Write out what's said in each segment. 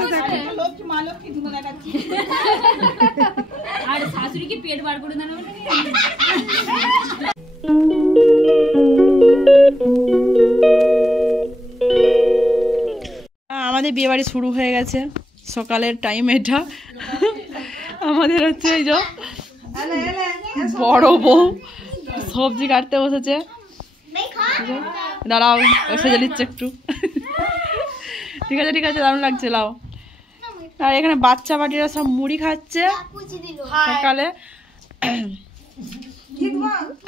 দেখাচ্ছে দেখো লক্ষ্মী মা লক্ষ্মী দুটো দেখাচ্ছি আর শাশুড়িকে পেট বার করে দেন আমাদের বিয়ে বাড়ি শুরু হয়ে গেছে সকালের টাইম এটা আমাদের হচ্ছে এই যে বড় বউ সবজি কাটতে বসেছে দাঁড়াও সেজে নিচ্ছে একটু ঠিক আছে দারুণ লাগছে লাও আর এখানে বাচ্চা বাটিরা সব মুড়ি খাচ্ছে সকালে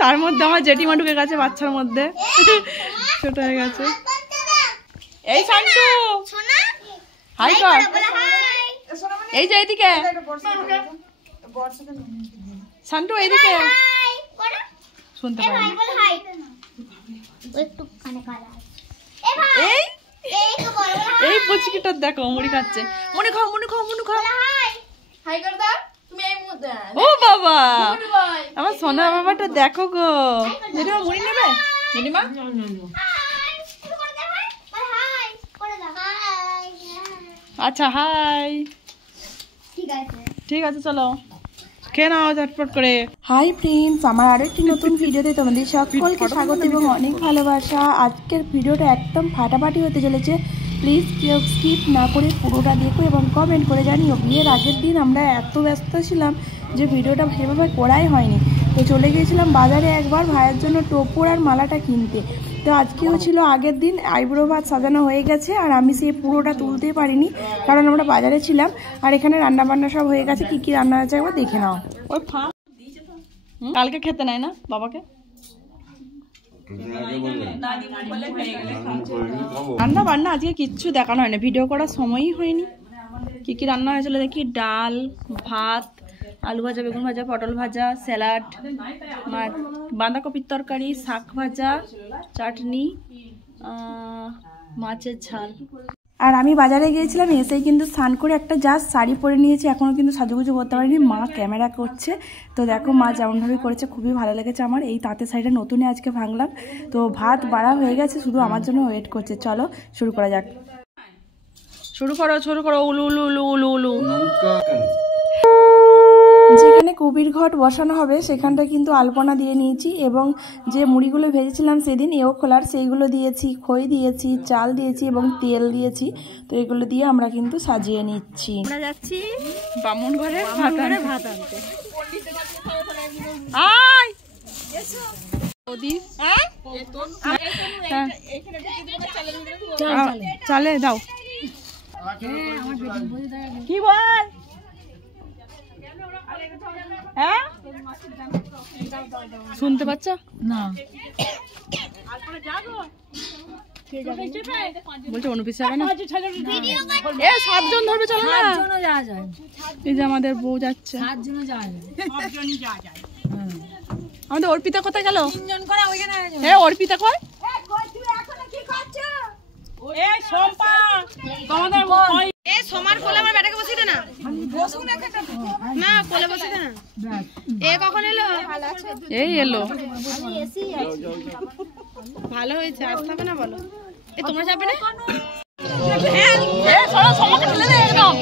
তার মধ্যে আমার জেঠিমা ঢুকে গেছে বাচ্চার মধ্যে ছোট হয়ে গেছে এই শান্তু হাই কর এই যে এইদিকে শান্তু এইদিকে শুনতে পাই এই পুচকিটা দেখো মুড়ি খাচ্ছে মনে খাও ও বাবা আমার সোনা বাবাটা দেখো গো জেঠিমা মুড়ি নেবে জেঠিমা আচ্ছা হাই ঠিক আছে চলো খেয়ে নাও ঝটপট করে। হাই ফ্রেন্ডস, আমার আরেকটি নতুন ভিডিওতে তোমাদের সকলকে স্বাগত এবং অনেক ভালোবাসা। আজকের ভিডিওটা একদম ফাটাফাটি হতে চলেছে, প্লিজ কেউ স্কিপ না করে পুরোটা দেখো এবং কমেন্ট করে জানিও। বিয়ের আগের দিন আমরা এত ব্যস্ত ছিলাম যে ভিডিওটা সেভাবে করাই হয়নি। তো চলে গিয়েছিলাম বাজারে একবার ভাইয়ের জন্য টোপর আর মালাটা কিনতে। তো আজকেও ছিল আগের দিন, আইব্রো ভাত সাজানো হয়ে গেছে আর আমি সেই পুরোটা তুলতে পারিনি কারণ আমরা বাজারে ছিলাম। আর এখানে রান্না বান্না সব হয়ে গেছে, কি কি রান্না হয়েছে একবার দেখে নাও। ওই কালকে খেতে নাই না বাবাকে, রান্না বান্না আজকে কিচ্ছু দেখানো হয়নি, ভিডিও করার সময়ই হয়নি। কি কি রান্না হয়েছিল দেখি, ডাল, ভাত, আলু ভাজা, বেগুন ভাজা, পটল ভাজা, স্যালাড, বাঁধাকপির তরকারি, শাক ভাজা, চাটনি, মাছের ঝাল। আর আমি বাজারে গিয়েছিলাম, এসেই কিন্তু স্নান করে একটা জাস্ট শাড়ি পরে নিয়েছি, এখনও কিন্তু সাজুগুজু করতে পারিনি। মা ক্যামেরা করছে, তো দেখো মা যেমনভাবে করেছে খুবই ভালো লেগেছে আমার। এই তাঁতের শাড়িটা নতুনই আজকে ভাঙলাম। তো ভাত বাড়া হয়ে গেছে, শুধু আমার জন্য ওয়েট করছে। চলো শুরু করা যাক। শুরু করো উলু উলু উলু উলু উলু। যেখানে কবির ঘট বসানো হবে সেখানটা কিন্তু আলপনা দিয়ে নিয়েছি এবং যে মুড়িগুলো ভেজেছিলাম সেদিন এও খোলার, সেইগুলো দিয়েছি, খই দিয়েছি, চাল দিয়েছি এবং তেল দিয়েছি। তো এগুলো দিয়ে আমরা কিন্তু সাজিয়ে নিচ্ছি। আমরা যাচ্ছি বামুন ঘরে ভাত আনতে। চালে দাও কি বল, হ্যাঁ শুনতে পাচ্ছ না? বলছে অনুপিস যাবে না, 7 জন ধরবে, চলো না। এই যে আমাদের বউ যাচ্ছে, আমাদের অর্পিতা কোথায় গেল? হ্যাঁ অর্পিতা কই? সোমার কোলে আমার বেটাকে বসিয়ে দে না, না কোলে বসিয়ে দে না। এ কখন এলো? এই এলো, ভালো হয়েছে। আসতে হবে না বলো, এ তোমরা যাবে না? সোমাকে ঠেলে দে একদম।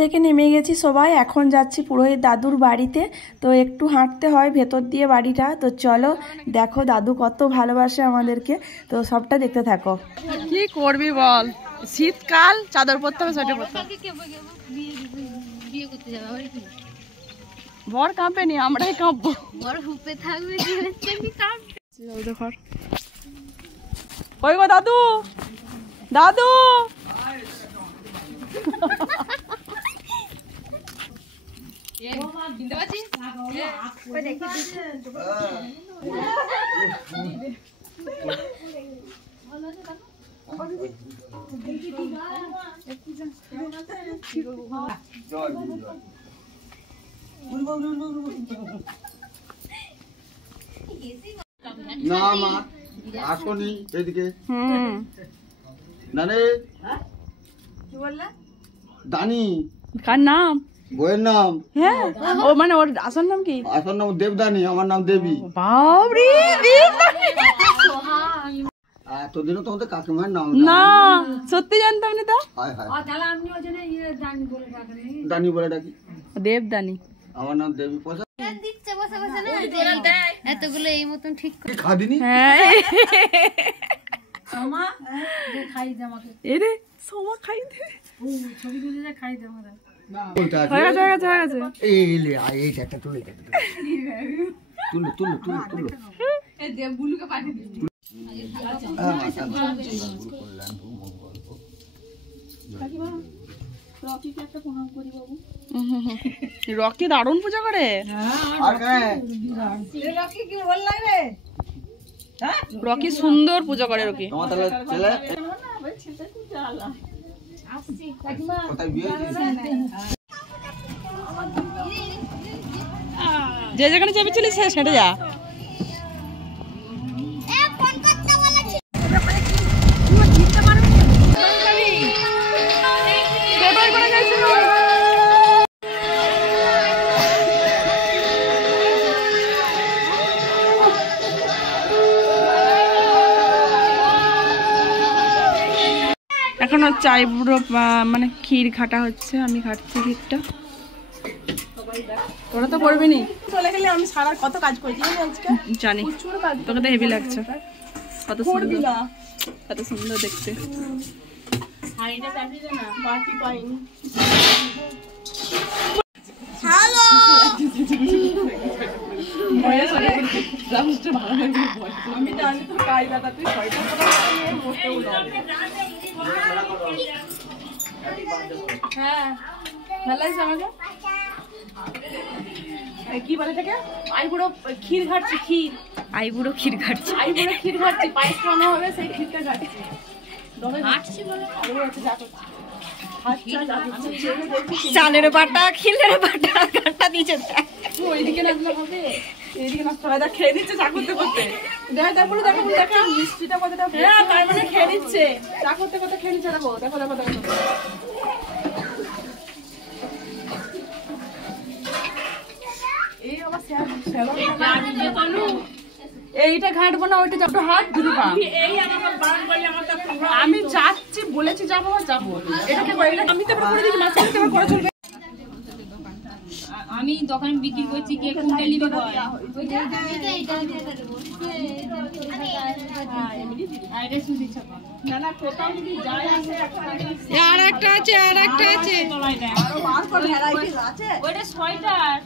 থেকে নেমে গেছি সবাই, এখন যাচ্ছি পুরোহিত দাদুর বাড়িতে। তো একটু হাঁটতে হয় ভেতর দিয়ে বাড়িটা। তো চলো দেখো দাদু কত ভালোবাসে আমাদেরকে, তো সবটা দেখতে থাকো। কি করবি বল, শীতকাল, চাদর পরতে হবে, সোয়েটার পরতে হবে। বর কাঁপে নি, আমরাই কাঁপবো। ওই গো দাদু, দাদু না মা আসনি এদিকে। দানি কি বললে? দানি কার নাম? বইয়ের নাম? হ্যাঁ, ও মানে ওর আসল নাম কি? আসল নাম দেবদানি, আমার নাম দেবী। বাবরে, দেবদানি। এতদিনও তোমাদের কাকিমার নাম না, সত্যি জানতাম না তো। দানি বলে ডাকি। দেবদানি। আমার নাম দেবী। পয়সা এতগুলো এই মতন ঠিক খাদিনি। হ্যাঁ, সোমা খাই দে আমাকে এরে সোমা খাই দে। ছবি তুলে খাই দে আমাকে বলতে আছে। হয়ে গেছে, হয়ে গেছে, হয়ে গেছে। এই লে, এইটা একটা তুলে দে। তুলো তুলো তুলো তুলো। এই দেব বুলুকে পাঠিয়ে দিই। রকি দারুণ পূজা করে। রকি সুন্দর পূজা করে। রকি তোমার তাহলে ছেলে কোথায় বিয়ে হয়েছে? যে যেখানে চেপেছিলিস সে সেটা যা। এখন হচ্ছে আইবুড়ো মানে ক্ষীর ঘাটা হচ্ছে। আমি ঘাটছি ক্ষীরটা। তোরা তো করবি নি। চলে গেলে আমি সারা কত কাজ করেছি জানি। তোকে তো হেভি লাগছে। কত সুন্দর, কত সুন্দর দেখতে। আমি জানি তো কায়দাটা তুই ছয়টা হ্যাঁ ভালো আমাকে কি বলে থাকে আইবুড়ো ক্ষীর ঘাটছি। ক্ষীর আইবুড়ো ক্ষীর ঘাটছি। আইবুড়ো ক্ষীর ঘাটছি। পায়েস খাওয়ানো হবে, সেই ক্ষীরটা ঘাটছি। চালের বাটা, ক্ষীরের বাটা, ঘাটটা দিয়েছে। ওইদিকে নাচলে হবে, এইদিকে নাচতে হবে। খেয়ে দিচ্ছে চা করতে করতে। দেখা তারপরে দেখো দেখা মিষ্টিটা কতটা। হ্যাঁ, তার মানে খেয়ে দিচ্ছে চা করতে করতে। খেয়ে দিচ্ছে। দেখো দেখো দেখো দেখো। এইটা ঘাটবো না, ওইটা যাবো। হাট দুটো হাট। আমি যাচ্ছি, বলেছি যাবো যাবো। এটাকে আমি তো করে দিচ্ছি। মাঝখানে তো করে চলবে। আমি দোকানে বিক্রি করছি কে কোনটা নিবে বল। আইরে সুদি ছাপা না না কোথাও যদি যায় আসে আর একটা আছে, আর একটা আছে। আরো বার করে ভ্যারাইটিস আছে। ওইটা সোয়েটার।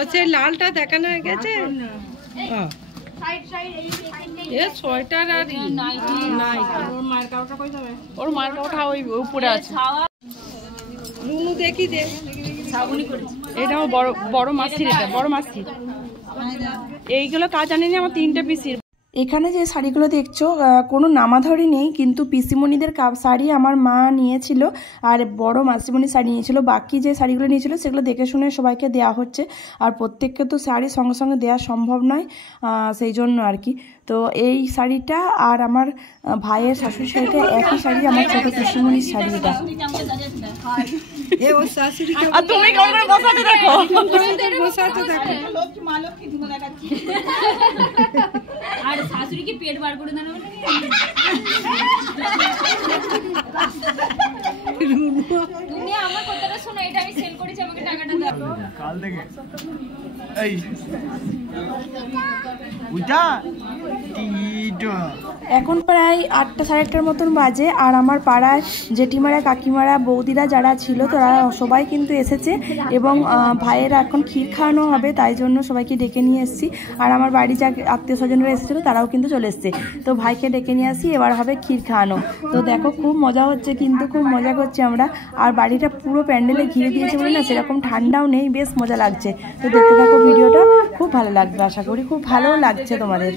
ওছে লালটা দেখানো হয়ে গেছে। সাইড সাইড এই এ সোয়েটার আর নাইটি নাই। ওর মার কাউটা কই যাবে? ওর মার্কাটা ওই উপরে আছে। রুনু দেখি যে সাবুনি করেছি। এটা আমার বড় বড় মাছির। এটা বড় মাছি। এইগুলো কাজ আনিনি আমার 3টে পিসির। এখানে যে শাড়িগুলো দেখছো কোনো নামাধরি নেই, কিন্তু পিসিমণিদের শাড়ি আমার মা নিয়েছিল আর বড় মাসিমণির শাড়ি নিয়েছিল। বাকি যে শাড়িগুলো নিয়েছিল সেগুলো দেখে শুনে সবাইকে দেওয়া হচ্ছে। আর প্রত্যেককে তো শাড়ি সঙ্গে সঙ্গে দেওয়া সম্ভব নয়, সেই জন্য আর কি। তো এই শাড়িটা আর আমার ভাইয়ের শাশুড়ির শাড়িটা একই শাড়ি, আমার ছোট পিসিমণির শাড়িটা। আর তুমি কেমন করে বসাতে দেখো, বসাতে দেখো। লক্ষ্মী মা লক্ষ্মী দুটো দেখাচ্ছি। আর শাশুড়িকে পেট বার করে দেন। তুমি আমার কথাটা শোনো, এটা আমি সেল করেছি, আমাকে টাকাটা দাও। কাল থেকে এই বুঝা এখন প্রায় 8টা সাড়ে 8টার মতন বাজে। আর আমার পাড়ায় জেঠিমারা, কাকিমারা, বৌদিরা যারা ছিল তারা সবাই কিন্তু এসেছে। এবং ভাইয়ের এখন ক্ষীর খাওয়ানো হবে, তাই জন্য সবাইকে ডেকে নিয়ে এসেছি। আর আমার বাড়ি যা আত্মীয় স্বজনরা এসেছিলো তারাও কিন্তু চলে এসছে। তো ভাইকে ডেকে নিয়ে আসি, এবার হবে ক্ষীর খাওয়ানো। তো দেখো খুব মজা হচ্ছে, কিন্তু খুব মজা করছি আমরা। আর বাড়িটা পুরো প্যান্ডেলে ঘিরে দিয়েছে বলে না সেরকম ঠান্ডাও নেই, বেশ মজা লাগছে। তো দেখতে থাকো ভিডিওটা, খুব ভালো লাগবে আশা করি। খুব ভালো লাগছে তোমাদের।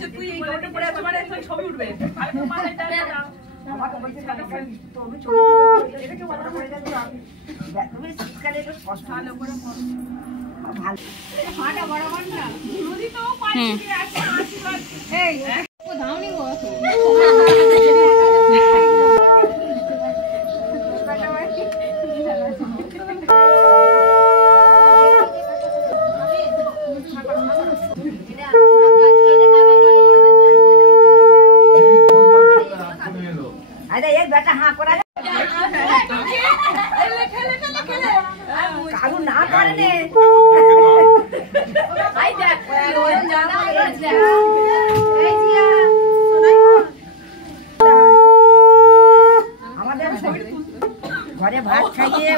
ঘরে ভাত খাইয়ে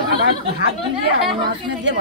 ভাত দিয়ে মাছনে দিয়ে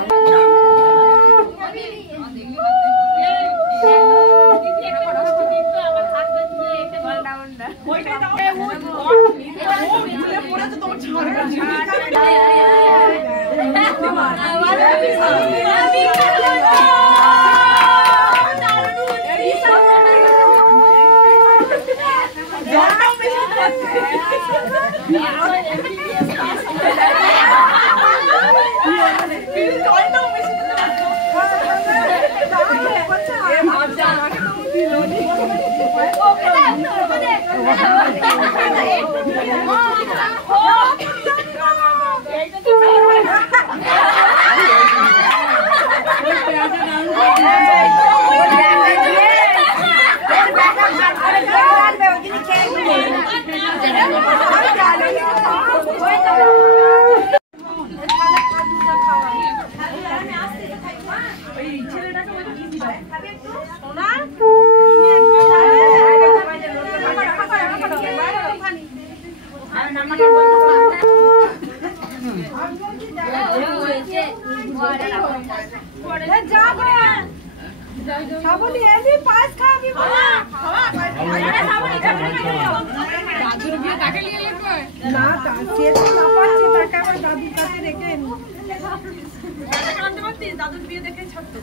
দাদুর বিয়ে দেখে ছাড়তো।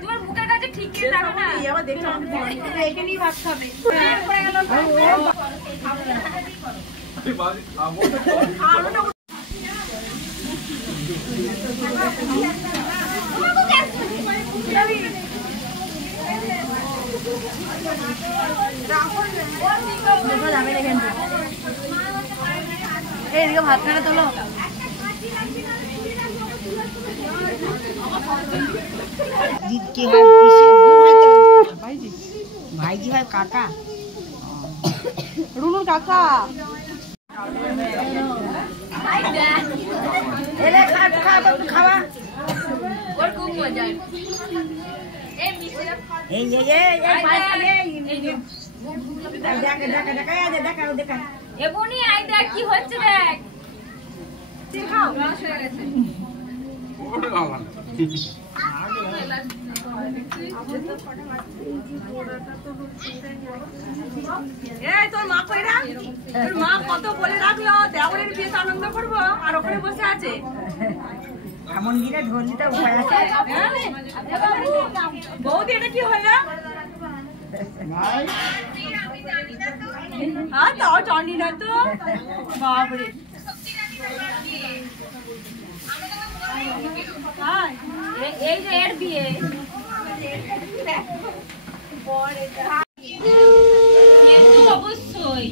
তোমার মুখের কাছে ঠিক রাখো না, আবার দেখো এখানেই ভাত খাবে। এইদিকে ভাত খানা তোলো। ভাইজি ভাই কাকা রুনুর কাকা খাওয়া ওর খুব মজা। এবনি আই দেখ কি হচ্ছে দেখ। খাও রস হয়ে গেছে। এই তোর মা কইরা, তোর মা কত বলে রাখলো দেওরের বিয়েতে আনন্দ করবো আর ওখানে বসে আছে। এমন গিরে ঢোলটা উপায় আছে। বৌদি এটা কি হলো? হ্যাঁ তাও জানি না তো। বাবরে এই যে এর বিয়ে অবশ্যই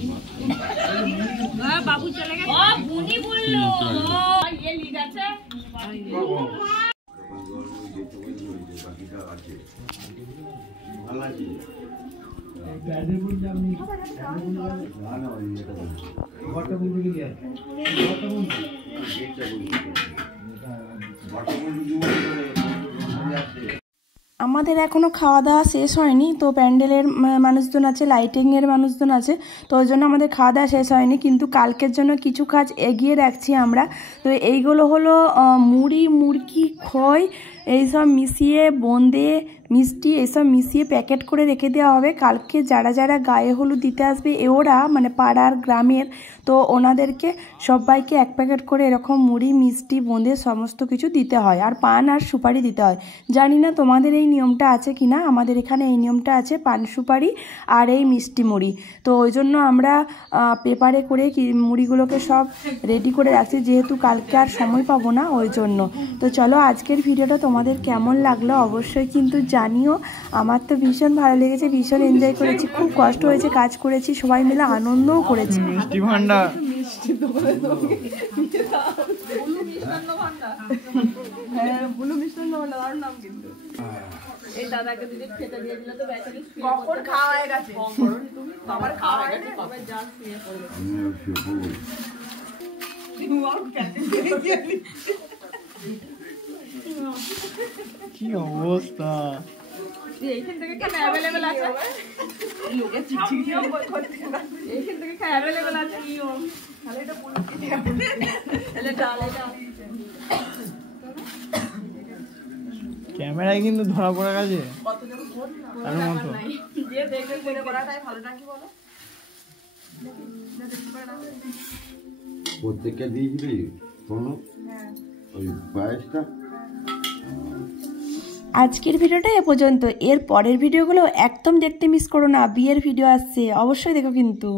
বাবু চলে গেছে। ও বুনি বললো ইয়ে লিড আছে। আমাদের এখনও খাওয়া দাওয়া শেষ হয়নি, তো প্যান্ডেলের মানুষজন আছে, লাইটিংয়ের মানুষজন আছে, তো ওই জন্য আমাদের খাওয়া দাওয়া শেষ হয়নি। কিন্তু কালকের জন্য কিছু কাজ এগিয়ে রাখছি আমরা। তো এইগুলো হলো মুড়ি, মুরগি, খই এইসব মিশিয়ে, বোঁদে, মিষ্টি এইসব মিশিয়ে প্যাকেট করে রেখে দেওয়া হবে। কালকে যারা যারা গায়ে হলুদ দিতে আসবে ওরা মানে পাড়ার গ্রামের, তো ওনাদেরকে সবাইকে এক প্যাকেট করে এরকম মুড়ি, মিষ্টি, বোঁদে সমস্ত কিছু দিতে হয়, আর পান আর সুপারি দিতে হয়। জানি না তোমাদের এই নিয়মটা আছে কি না, আমাদের এখানে এই নিয়মটা আছে, পান সুপারি আর এই মিষ্টি মুড়ি। তো ওই জন্য আমরা পেপারে করে মুড়িগুলোকে সব রেডি করে রাখছি, যেহেতু কালকে আর সময় পাবো না ওই জন্য। তো চলো আজকের ভিডিওটা তোমাদের কেমন লাগলো অবশ্যই কিন্তু জানিও। আমার তো ভীষণ ভালো লেগেছে, ভীষণ এনজয় করেছি, খুব কষ্ট হয়েছে, কাজ করেছি, সবাই মিলে আনন্দও করেছি। মিষ্টি ভান্ডার বুলু মিষ্টান্ন ভান্ডার, দারুণ নাম কিন্তু। এই দাদাকে দিদি খেতে দিয়ে দিলে তো বেচারি কখন খাওয়া হয়ে গেছে, আমার খাওয়া হয়ে গেছে, তবে যা শুয়ে পড়বে। কি অবস্থা! এইখান থেকে কেন অ্যাভেলেবেল আছে? এইখান থেকে কেন অ্যাভেলেবেল আছে? তাহলে এটা বলুন, তাহলে ডাল এটা ক্যামেরায় কিন্তু ধরা পড়ে গেছে। আর মতো যে দেখে মনে করাটাই ভালো নাকি বলো? প্রত্যেকটা দিয়েছিলি শোনো ওই পায়েসটা। আজকের ভিডিওটা এ পর্যন্ত। এর পরের ভিডিওগুলো একদম দেখতে মিস করো না। বিয়ের ভিডিও আসছে, অবশ্যই দেখো কিন্তু।